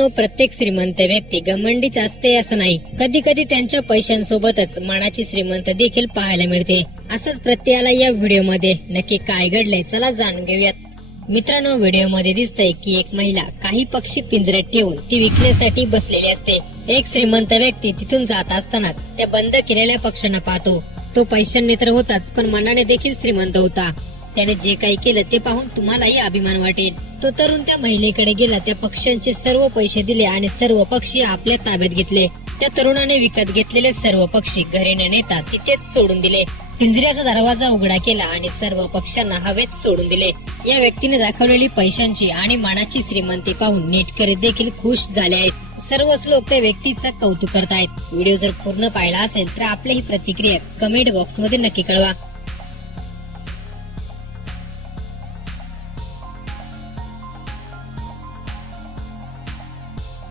प्रत्येक श्रीमंत व्यक्ती घमंडीच असते असं नाही. कधी कधी त्यांच्या पैशांसोबतच मनाची श्रीमंत देखील पाहायला मिळते. असंच प्रत्येकाला या व्हिडिओ मध्ये नक्की काय घडलंय चला जाणून घेऊयात. मित्रांनो, व्हिडिओ मध्ये दिसतंय की एक महिला काही पक्षी पिंजऱ्यात ठेवून ती विकण्यासाठी बसलेली असते. एक श्रीमंत व्यक्ती तिथून जात असतानाच त्या बंद केलेल्या पक्ष्यांना पाहतो. तो पैशांनी तर होताच पण मनाने देखील श्रीमंत होता. त्याने जे काही केलं ते पाहून तुम्हालाही अभिमान वाटेल. तो तरुण त्या महिलेकडे गेला, त्या पक्ष्यांचे सर्व पैसे दिले आणि सर्व पक्षी आपल्या ताब्यात घेतले. त्या तरुणाने विकत घेतलेले सर्व पक्षी घरी न नेता तिथेच सोडून दिले. पिंजऱ्याचा दरवाजा उघडा केला आणि सर्व पक्ष्यांना हवेत सोडून दिले. या व्यक्तीने दाखवलेली पैशांची आणि मनाची श्रीमंती पाहून नेटकरी देखील खुश झाले आहेत. सर्वच लोक त्या व्यक्तीचं कौतुक करतायत. व्हिडिओ जर पूर्ण पाहिला असेल तर आपली ही प्रतिक्रिया कमेंट बॉक्स मध्ये नक्की कळवा.